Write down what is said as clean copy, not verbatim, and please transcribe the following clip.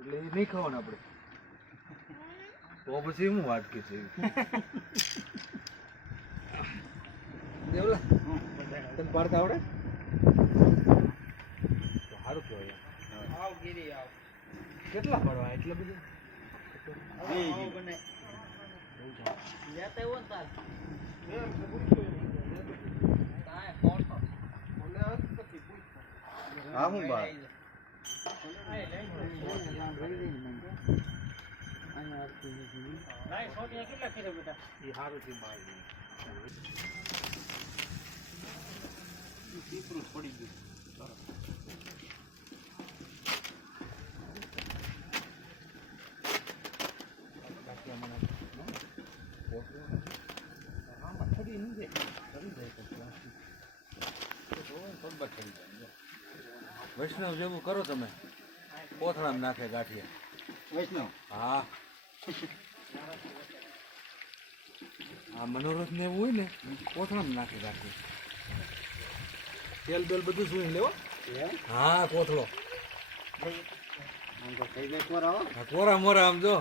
એટલે એ નહીં ખાવાનું આપણે તો પછી હું વાટકી છે દેવલા તને પાડતા આવડે તો સારું કહેવાય આવ ગીરી આવ કેટલા પાડવા એટલે બધું હા હું બાર પડી ગયું વૈષ્ણવ જેવું કરો તમે કોથળામાં નાખે ગાંઠિયા વૈષ્ણવ હા આ મનોરથ ને એવું હોય ને કોથળામાં નાખે ગાંઠિયા તેલ બેલ બધું સુઈ લેવો હા કોથળો કોરા કોરા મોરા આમ જો